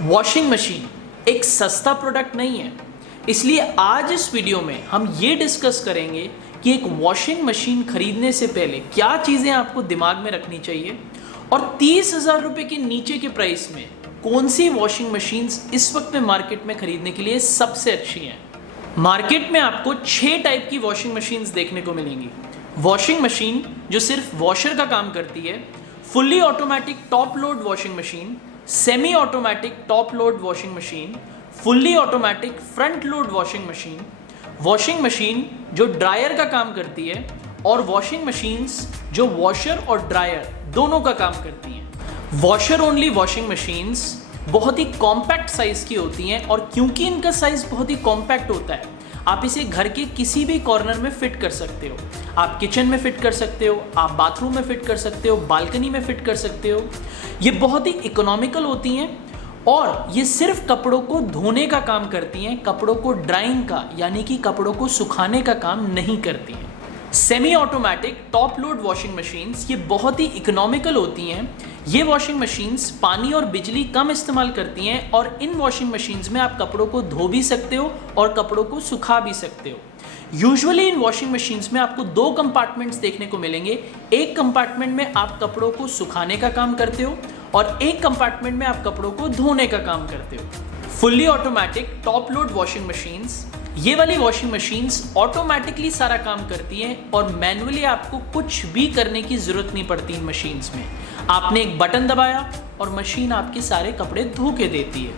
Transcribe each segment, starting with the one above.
Washing machine एक सस्ता product नहीं है, इसलिए आज इस वीडियो में हम ये डिस्कस करेंगे कि एक वॉशिंग मशीन खरीदने से पहले क्या चीज़ें आपको दिमाग में रखनी चाहिए और 30,000 रुपये के नीचे के प्राइस में कौन सी वॉशिंग मशीन्स इस वक्त में मार्केट में खरीदने के लिए सबसे अच्छी हैं। मार्केट में आपको 6 टाइप की वॉशिंग मशीन्स देखने को मिलेंगी। वॉशिंग मशीन जो सिर्फ वॉशर का काम करती है, fully automatic top load washing machine, semi automatic top load washing machine, fully automatic front load washing machine जो ड्रायर का काम करती है, और वॉशिंग मशीन्स जो वॉशर और ड्रायर दोनों का काम करती हैं। वॉशर ओनली वॉशिंग मशीन्स बहुत ही कॉम्पैक्ट साइज की होती हैं, और क्योंकि इनका साइज बहुत ही कॉम्पैक्ट होता है, आप इसे घर के किसी भी कॉर्नर में फिट कर सकते हो। आप किचन में फिट कर सकते हो, आप बाथरूम में फिट कर सकते हो, बालकनी में फिट कर सकते हो। ये बहुत ही इकोनॉमिकल होती हैं और ये सिर्फ कपड़ों को धोने का काम करती हैं, कपड़ों को ड्राइंग का यानी कि कपड़ों को सुखाने का काम नहीं करती हैं। Semi automatic top load washing machines ये बहुत ही इकोनॉमिकल होती हैं। ये वॉशिंग मशीन्स पानी और बिजली कम इस्तेमाल करती हैं, और इन वॉशिंग मशीन्स में आप कपड़ों को धो भी सकते हो और कपड़ों को सुखा भी सकते हो। यूजुअली इन वॉशिंग मशीन्स में आपको 2 कंपार्टमेंट्स देखने को मिलेंगे। एक कंपार्टमेंट में आप कपड़ों को सुखाने का काम करते हो और एक कंपार्टमेंट में आप कपड़ों को धोने का काम करते हो। Fully automatic top load washing machines, ये वाली वॉशिंग मशीन्स ऑटोमेटिकली सारा काम करती हैं और मैनुअली आपको कुछ भी करने की जरूरत नहीं पड़ती। इन मशीन्स में आपने एक बटन दबाया और मशीन आपके सारे कपड़े धो के देती है।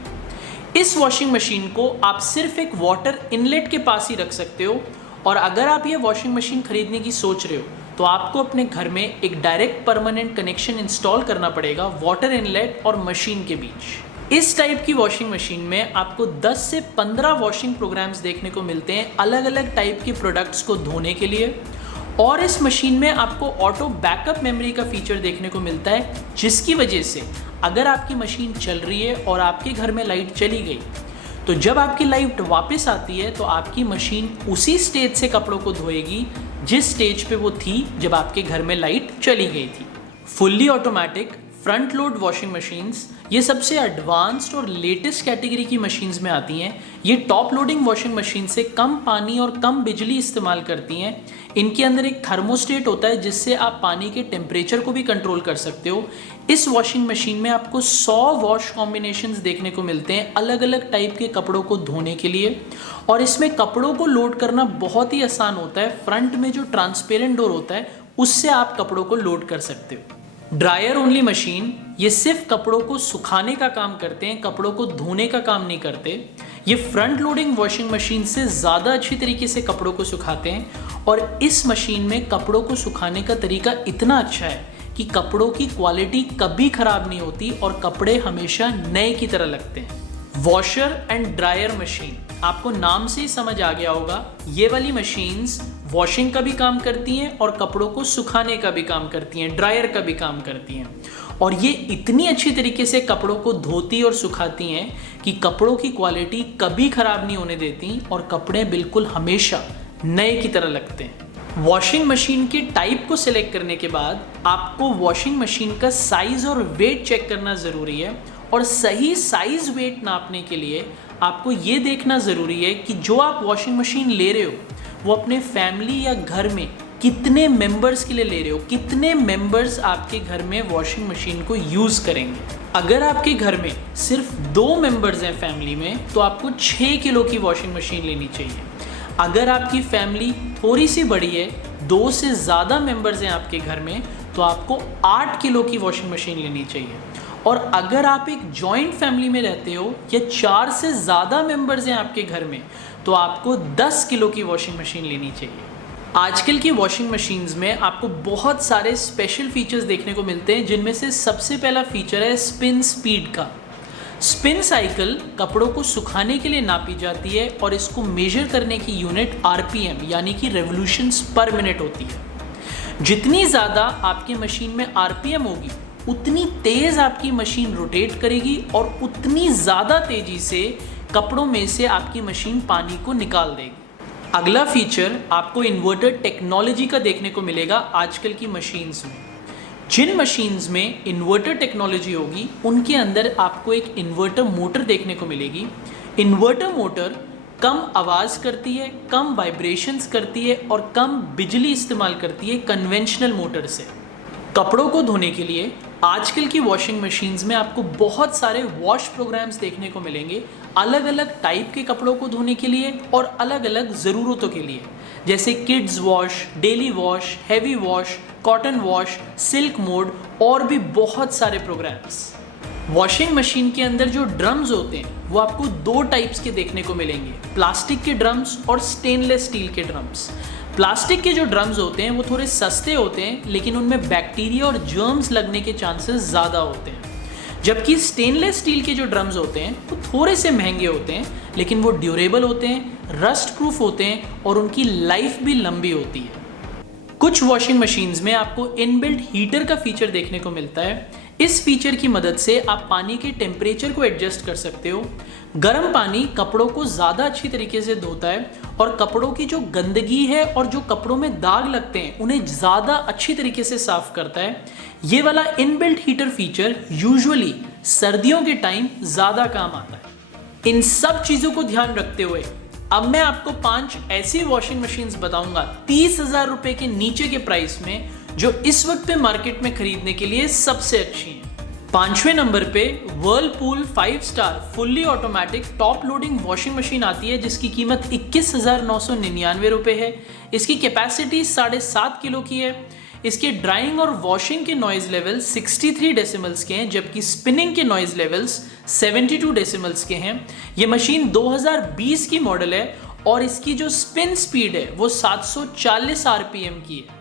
इस वॉशिंग मशीन को आप सिर्फ एक वाटर इनलेट के पास ही रख सकते हो, और अगर आप ये वॉशिंग मशीन खरीदने की सोच रहे हो तो आपको अपने घर में एक डायरेक्ट परमानेंट कनेक्शन इंस्टॉल करना पड़ेगा वाटर इनलेट और मशीन के बीच। इस टाइप की वॉशिंग मशीन में आपको 10 से 15 वॉशिंग प्रोग्राम्स देखने को मिलते हैं अलग अलग टाइप के प्रोडक्ट्स को धोने के लिए, और इस मशीन में आपको ऑटो बैकअप मेमोरी का फीचर देखने को मिलता है, जिसकी वजह से अगर आपकी मशीन चल रही है और आपके घर में लाइट चली गई तो जब आपकी लाइट वापस आती है तो आपकी मशीन उसी स्टेज से कपड़ों को धोएगी जिस स्टेज पे वो थी जब आपके घर में लाइट चली गई थी। Fully automatic front load washing machines ये सबसे एडवांस्ड और लेटेस्ट कैटेगरी की मशीन्स में आती हैं। ये टॉप लोडिंग वॉशिंग मशीन से कम पानी और कम बिजली इस्तेमाल करती हैं। इनके अंदर एक थर्मोस्टेट होता है जिससे आप पानी के टेम्परेचर को भी कंट्रोल कर सकते हो। इस वॉशिंग मशीन में आपको 100 वॉश कॉम्बिनेशंस देखने को मिलते हैं अलग अलग टाइप के कपड़ों को धोने के लिए, और इसमें कपड़ों को लोड करना बहुत ही आसान होता है। फ्रंट में जो ट्रांसपेरेंट डोर होता है उससे आप कपड़ों को लोड कर सकते हो। ड्रायर ओनली मशीन ये सिर्फ कपड़ों को सुखाने का काम करते हैं, कपड़ों को धोने का काम नहीं करते। ये फ्रंट लोडिंग वॉशिंग मशीन से ज़्यादा अच्छी तरीके से कपड़ों को सुखाते हैं, और इस मशीन में कपड़ों को सुखाने का तरीका इतना अच्छा है कि कपड़ों की क्वालिटी कभी ख़राब नहीं होती और कपड़े हमेशा नए की तरह लगते हैं। वॉशर एंड ड्रायर मशीन, आपको नाम से ही समझ आ गया होगा, ये वाली मशीन्स वॉशिंग का भी काम करती हैं और कपड़ों को सुखाने का भी काम करती हैं, ड्रायर का भी काम करती हैं, और ये इतनी अच्छी तरीके से कपड़ों को धोती और सुखाती हैं कि कपड़ों की क्वालिटी कभी ख़राब नहीं होने देती और कपड़े बिल्कुल हमेशा नए की तरह लगते हैं। वॉशिंग मशीन के टाइप को सिलेक्ट करने के बाद आपको वॉशिंग मशीन का साइज़ और वेट चेक करना ज़रूरी है, और सही साइज़ वेट नापने के लिए आपको ये देखना ज़रूरी है कि जो आप वॉशिंग मशीन ले रहे हो वो अपने फैमिली या घर में कितने मेंबर्स के लिए ले रहे हो, कितने मेंबर्स आपके घर में वॉशिंग मशीन को यूज़ करेंगे। अगर आपके घर में सिर्फ 2 मेंबर्स हैं फैमिली में तो आपको 6 किलो की वॉशिंग मशीन लेनी चाहिए। अगर आपकी फैमिली थोड़ी सी बड़ी है, 2 से ज़्यादा मेंबर्स हैं आपके घर में, तो आपको 8 किलो की वॉशिंग मशीन लेनी चाहिए। और अगर आप एक जॉइंट फैमिली में रहते हो या 4 से ज़्यादा मेंबर्स हैं आपके घर में, तो आपको 10 किलो की वॉशिंग मशीन लेनी चाहिए। आजकल की वॉशिंग मशीन्स में आपको बहुत सारे स्पेशल फीचर्स देखने को मिलते हैं, जिनमें से सबसे पहला फीचर है स्पिन स्पीड का। स्पिन साइकिल कपड़ों को सुखाने के लिए नापी जाती है, और इसको मेजर करने की यूनिट आरपीएम यानी कि रेवोल्यूशंस पर मिनट होती है। जितनी ज़्यादा आपकी मशीन में आरपीएम होगी उतनी तेज़ आपकी मशीन रोटेट करेगी और उतनी ज़्यादा तेज़ी से कपड़ों में से आपकी मशीन पानी को निकाल देगी। अगला फीचर आपको इन्वर्टर टेक्नोलॉजी का देखने को मिलेगा आजकल की मशीन्स में। जिन मशीन्स में इन्वर्टर टेक्नोलॉजी होगी उनके अंदर आपको एक इन्वर्टर मोटर देखने को मिलेगी। इन्वर्टर मोटर कम आवाज़ करती है, कम वाइब्रेशंस करती है और कम बिजली इस्तेमाल करती है कन्वेंशनल मोटर से। कपड़ों को धोने के लिए आजकल की वॉशिंग मशीन्स में आपको बहुत सारे वॉश प्रोग्राम्स देखने को मिलेंगे, अलग अलग टाइप के कपड़ों को धोने के लिए और अलग अलग ज़रूरतों के लिए, जैसे kids wash, daily wash, heavy wash, cotton wash, silk mode और भी बहुत सारे प्रोग्राम्स। वॉशिंग मशीन के अंदर जो ड्रम्स होते हैं वो आपको दो टाइप्स के देखने को मिलेंगे, प्लास्टिक के ड्रम्स और स्टेनलेस स्टील के ड्रम्स। प्लास्टिक के जो ड्रम्स होते हैं वो थोड़े सस्ते होते हैं, लेकिन उनमें बैक्टीरिया और जर्म्स लगने के चांसेस ज़्यादा होते हैं। जबकि स्टेनलेस स्टील के जो ड्रम्स होते हैं वो थोड़े से महंगे होते हैं, लेकिन वो ड्यूरेबल होते हैं, रस्ट प्रूफ होते हैं और उनकी लाइफ भी लंबी होती है। कुछ वॉशिंग मशीन्स में आपको इनबिल्ट हीटर का फीचर देखने को मिलता है। इस फीचर की मदद से आप पानी के टेम्परेचर को एडजस्ट कर सकते हो। गर्म पानी कपड़ों को ज़्यादा अच्छी तरीके से धोता है और कपड़ों की जो गंदगी है और जो कपड़ों में दाग लगते हैं उन्हें ज़्यादा अच्छी तरीके से साफ करता है। ये वाला इनबिल्ट हीटर फीचर यूजुअली सर्दियों के टाइम ज़्यादा काम आता है। इन सब चीज़ों को ध्यान रखते हुए अब मैं आपको 5 ऐसी वॉशिंग मशीन्स बताऊंगा 30,000 रुपए के नीचे के प्राइस में, जो इस वक्त पे मार्केट में खरीदने के लिए सबसे अच्छी हैं। 5वें नंबर पे Whirlpool 5 star fully automatic top loading washing machine आती है, जिसकी कीमत 21,999 रुपए है। इसकी कैपेसिटी 7.5 किलो की है। इसके ड्राइंग और वॉशिंग के नॉइज लेवल 63 डेसिमल्स के हैं, जबकि स्पिनिंग के नॉइज लेवल्स 72 डेसिमल्स के हैं। ये मशीन 2020 की मॉडल है और इसकी जो स्पिन स्पीड है वो 740 आरपीएम की है।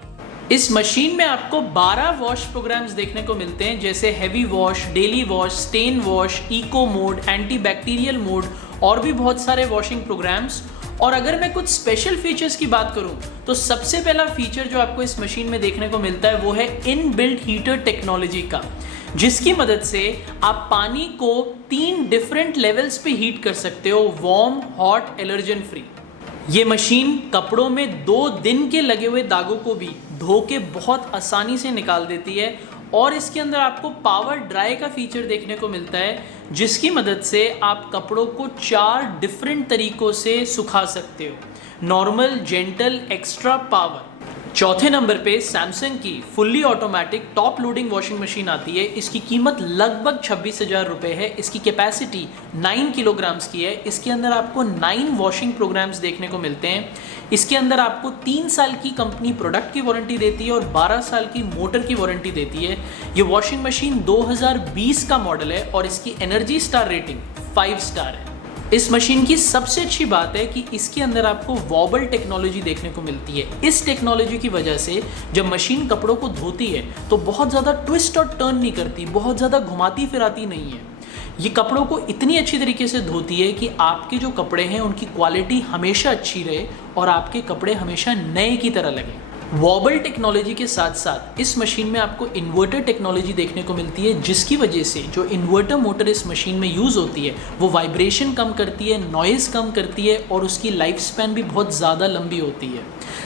इस मशीन में आपको 12 वॉश प्रोग्राम्स देखने को मिलते हैं, जैसे heavy wash, daily wash, stain wash, eco mode, anti bacterial mode और भी बहुत सारे वॉशिंग प्रोग्राम्स। और अगर मैं कुछ स्पेशल फीचर्स की बात करूं तो सबसे पहला फीचर जो आपको इस मशीन में देखने को मिलता है वो है इनबिल्ट हीटर टेक्नोलॉजी का, जिसकी मदद से आप पानी को 3 डिफरेंट लेवल्स पे हीट कर सकते हो, वार्म, हॉट, एलर्जन फ्री। ये मशीन कपड़ों में 2 दिन के लगे हुए दागों को भी धो के बहुत आसानी से निकाल देती है। और इसके अंदर आपको पावर ड्राई का फीचर देखने को मिलता है, जिसकी मदद से आप कपड़ों को 4 डिफरेंट तरीकों से सुखा सकते हो, नॉर्मल, जेंटल, एक्स्ट्रा, पावर। चौथे नंबर पे सैमसंग की fully automatic top loading washing machine आती है। इसकी कीमत लगभग 26,000 रुपये है। इसकी कैपेसिटी 9 किलोग्राम्स की है। इसके अंदर आपको 9 वॉशिंग प्रोग्राम्स देखने को मिलते हैं। इसके अंदर आपको 3 साल की कंपनी प्रोडक्ट की वारंटी देती है और 12 साल की मोटर की वारंटी देती है। ये वॉशिंग मशीन 2020 का मॉडल है और इसकी एनर्जी स्टार रेटिंग 5 स्टार है। इस मशीन की सबसे अच्छी बात है कि इसके अंदर आपको वॉबल टेक्नोलॉजी देखने को मिलती है। इस टेक्नोलॉजी की वजह से जब मशीन कपड़ों को धोती है तो बहुत ज़्यादा ट्विस्ट और टर्न नहीं करती, बहुत ज़्यादा घुमाती फिराती नहीं है। ये कपड़ों को इतनी अच्छी तरीके से धोती है कि आपके जो कपड़े हैं उनकी क्वालिटी हमेशा अच्छी रहे और आपके कपड़े हमेशा नए की तरह लगे। वॉबल टेक्नोलॉजी के साथ साथ इस मशीन में आपको इन्वर्टर टेक्नोलॉजी देखने को मिलती है, जिसकी वजह से जो इन्वर्टर मोटर इस मशीन में यूज़ होती है वो वाइब्रेशन कम करती है, नॉइज़ कम करती है और उसकी लाइफ स्पैन भी बहुत ज़्यादा लंबी होती है।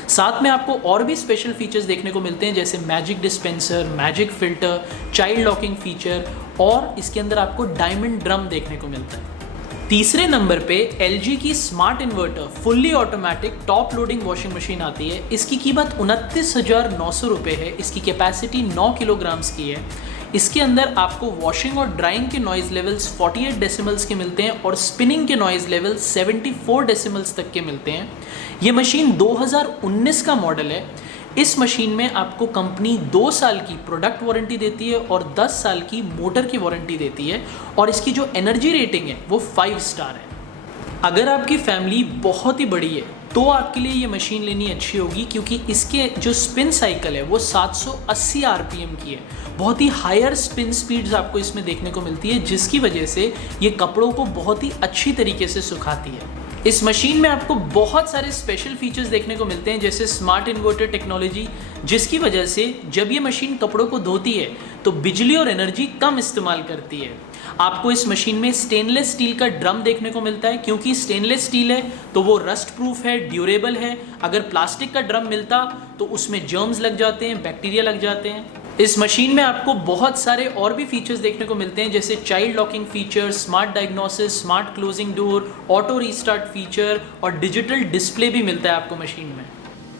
साथ में आपको और भी स्पेशल फीचर्स देखने को मिलते हैं, जैसे magic dispenser, magic filter, child locking feature और इसके अंदर आपको डायमंड ड्रम देखने को मिलता है। तीसरे नंबर पे LG की smart inverter fully automatic top loading washing machine आती है। इसकी कीमत 29,900 रुपये है। इसकी कैपेसिटी 9 किलोग्राम्स की है। इसके अंदर आपको वॉशिंग और ड्राइंग के नॉइज लेवल्स 48 डेसिमल्स के मिलते हैं और स्पिनिंग के नॉइज लेवल 74 डेसिमल्स तक के मिलते हैं। ये मशीन 2019 का मॉडल है। इस मशीन में आपको कंपनी 2 साल की प्रोडक्ट वारंटी देती है और 10 साल की मोटर की वारंटी देती है और इसकी जो एनर्जी रेटिंग है वो 5 स्टार है। अगर आपकी फैमिली बहुत ही बड़ी है तो आपके लिए ये मशीन लेनी अच्छी होगी, क्योंकि इसके जो स्पिन साइकिल है वो 780 आरपीएम की है। बहुत ही हायर स्पिन स्पीड्स आपको इसमें देखने को मिलती है, जिसकी वजह से ये कपड़ों को बहुत ही अच्छी तरीके से सुखाती है। इस मशीन में आपको बहुत सारे स्पेशल फीचर्स देखने को मिलते हैं, जैसे स्मार्ट इन्वर्टर टेक्नोलॉजी, जिसकी वजह से जब ये मशीन कपड़ों को धोती है तो बिजली और एनर्जी कम इस्तेमाल करती है। आपको इस मशीन में स्टेनलेस स्टील का ड्रम देखने को मिलता है, क्योंकि स्टेनलेस स्टील है तो वो रस्ट प्रूफ है, ड्यूरेबल है। अगर प्लास्टिक का ड्रम मिलता तो उसमें जर्म्स लग जाते हैं, बैक्टीरिया लग जाते हैं। इस मशीन में आपको बहुत सारे और भी फीचर्स देखने को मिलते हैं, जैसे child locking feature, smart diagnosis, smart closing door, auto restart feature और डिजिटल डिस्प्ले भी मिलता है आपको मशीन में।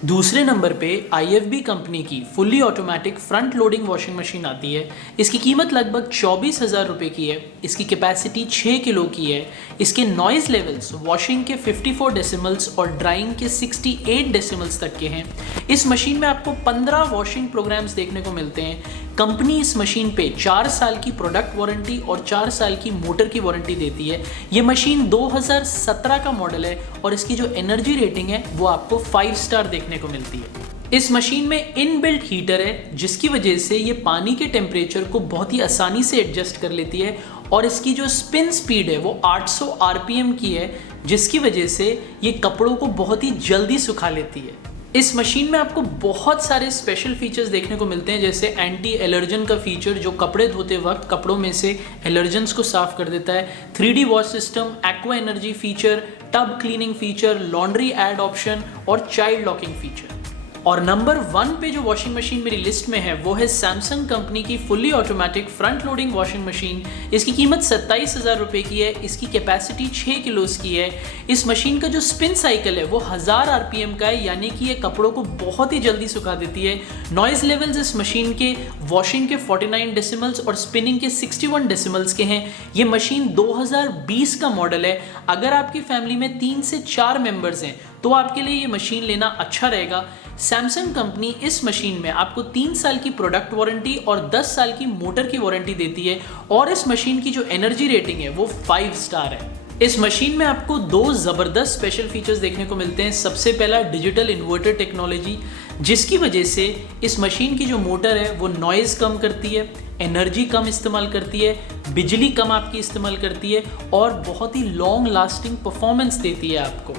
दूसरे नंबर पे IFB कंपनी की fully automatic front loading washing machine आती है। इसकी कीमत लगभग 24,000 रुपये की है। इसकी कैपेसिटी 6 किलो की है। इसके नॉइज़ लेवल्स वॉशिंग के 54 डेसिमल्स और ड्राइंग के 68 डेसिमल्स तक के हैं। इस मशीन में आपको 15 वॉशिंग प्रोग्राम्स देखने को मिलते हैं। कंपनी इस मशीन पे 4 साल की प्रोडक्ट वारंटी और 4 साल की मोटर की वारंटी देती है। ये मशीन 2017 का मॉडल है और इसकी जो एनर्जी रेटिंग है वो आपको 5 स्टार देखने को मिलती है। इस मशीन में इनबिल्ट हीटर है, जिसकी वजह से ये पानी के टेम्परेचर को बहुत ही आसानी से एडजस्ट कर लेती है और इसकी जो स्पिन स्पीड है वो 800 RPM की है, जिसकी वजह से ये कपड़ों को बहुत ही जल्दी सुखा लेती है। इस मशीन में आपको बहुत सारे स्पेशल फीचर्स देखने को मिलते हैं, जैसे एंटी एलर्जन का फीचर जो कपड़े धोते वक्त कपड़ों में से एलर्जन्स को साफ कर देता है, 3D wash system, aqua energy feature, tub cleaning feature, laundry add option और चाइल्ड लॉकिंग फीचर। और नंबर 1 पे जो वॉशिंग मशीन मेरी लिस्ट में है वो है सैमसंग कंपनी की fully automatic front loading washing machine. इसकी कीमत 27,000 रुपये की है। इसकी कैपेसिटी 6 किलोस की है। इस मशीन का जो स्पिन साइकिल है वो 1000 RPM का है, यानी कि ये कपड़ों को बहुत ही जल्दी सुखा देती है। नॉइज़ लेवल्स इस मशीन के वॉशिंग के 49 डेसिमल्स और स्पिनिंग के 61 डेसिमल्स के हैं। ये मशीन 2020 का मॉडल है। अगर आपकी फैमिली में 3 से 4 मेंबर्स हैं तो आपके लिए ये मशीन लेना अच्छा रहेगा। सैमसंग कंपनी इस मशीन में आपको 3 साल की प्रोडक्ट वारंटी और 10 साल की मोटर की वारंटी देती है और इस मशीन की जो एनर्जी रेटिंग है वो 5 स्टार है। इस मशीन में आपको 2 ज़बरदस्त स्पेशल फीचर्स देखने को मिलते हैं। सबसे पहला डिजिटल इन्वर्टर टेक्नोलॉजी, जिसकी वजह से इस मशीन की जो मोटर है वो नॉइज़ कम करती है, एनर्जी कम इस्तेमाल करती है, बिजली कम आपकी इस्तेमाल करती है और बहुत ही लॉन्ग लास्टिंग परफॉर्मेंस देती है आपको।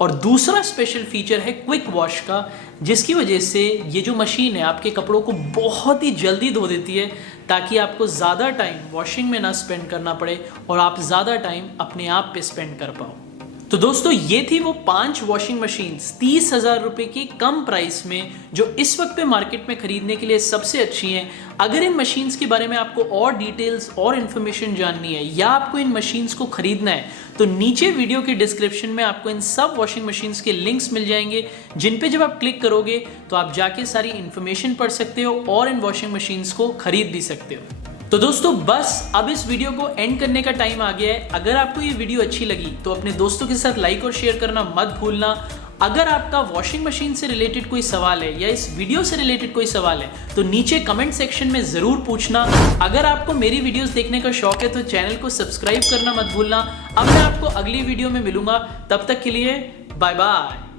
और दूसरा स्पेशल फीचर है क्विक वॉश का, जिसकी वजह से ये जो मशीन है आपके कपड़ों को बहुत ही जल्दी धो देती है, ताकि आपको ज़्यादा टाइम वॉशिंग में ना स्पेंड करना पड़े और आप ज़्यादा टाइम अपने आप पे स्पेंड कर पाओ। तो दोस्तों ये थी वो 5 वॉशिंग मशीन्स 30,000 रुपये की कम प्राइस में, जो इस वक्त पे मार्केट में खरीदने के लिए सबसे अच्छी हैं। अगर इन मशीन्स के बारे में आपको और डिटेल्स और इन्फॉर्मेशन जाननी है या आपको इन मशीन्स को खरीदना है तो नीचे वीडियो के डिस्क्रिप्शन में आपको इन सब वॉशिंग मशीन्स के लिंक्स मिल जाएंगे, जिन पे जब आप क्लिक करोगे तो आप जाके सारी इन्फॉर्मेशन पढ़ सकते हो और इन वॉशिंग मशीन्स को खरीद भी सकते हो। तो दोस्तों बस अब इस वीडियो को एंड करने का टाइम आ गया है। अगर आपको ये वीडियो अच्छी लगी तो अपने दोस्तों के साथ लाइक और शेयर करना मत भूलना। अगर आपका वॉशिंग मशीन से रिलेटेड कोई सवाल है या इस वीडियो से रिलेटेड कोई सवाल है तो नीचे कमेंट सेक्शन में ज़रूर पूछना। अगर आपको मेरी वीडियोस देखने का शौक है तो चैनल को सब्सक्राइब करना मत भूलना। अब मैं आपको अगली वीडियो में मिलूंगा, तब तक के लिए बाय बाय।